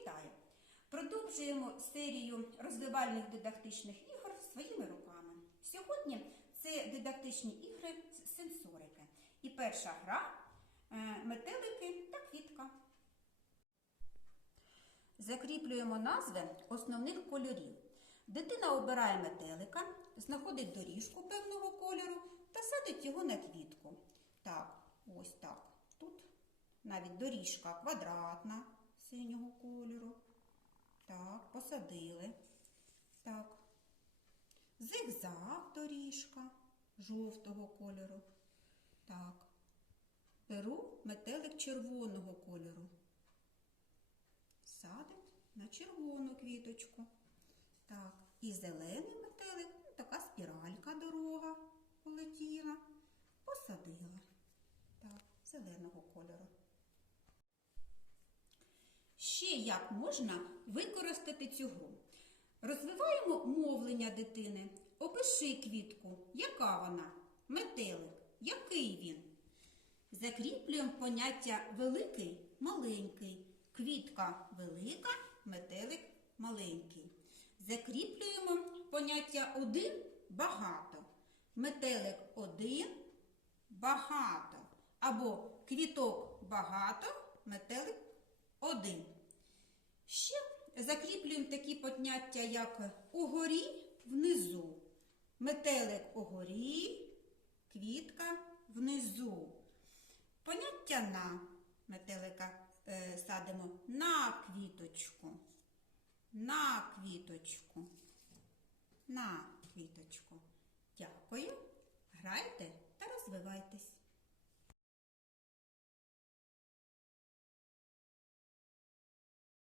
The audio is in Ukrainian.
Вітаю! Продовжуємо серію розвивальних дидактичних ігор своїми руками. Сьогодні це дидактичні ігри з сенсорики. І перша гра е, метелики та квітка. Закріплюємо назви основних кольорів. Дитина обирає метелика, знаходить доріжку певного кольору та садить його на квітку. Так, ось так. Тут навіть доріжка квадратна синього кольору. Так, посадили. Так. Зигзаг доріжка жовтого кольору. Так. Беру метелик червоного кольору. Садить на червону квіточку. Так, і зелений метелик, ну, така спіралька дорога полетіла. Посадила. Так, зеленого кольору. Ще як можна використати цю гру? Розвиваємо мовлення дитини. Опиши квітку. Яка вона? Метелик. Який він? Закріплюємо поняття великий, маленький. Квітка велика, метелик маленький. Закріплюємо поняття один багато. Метелик один багато. Або квіток багато, метелик один. Ще закріплюємо такі поняття, як угорі внизу. Метелик угорі, квітка внизу. Поняття на метелика е, садимо на квіточку. На квіточку. На квіточку. Дякую. Грайте та розвивайтесь.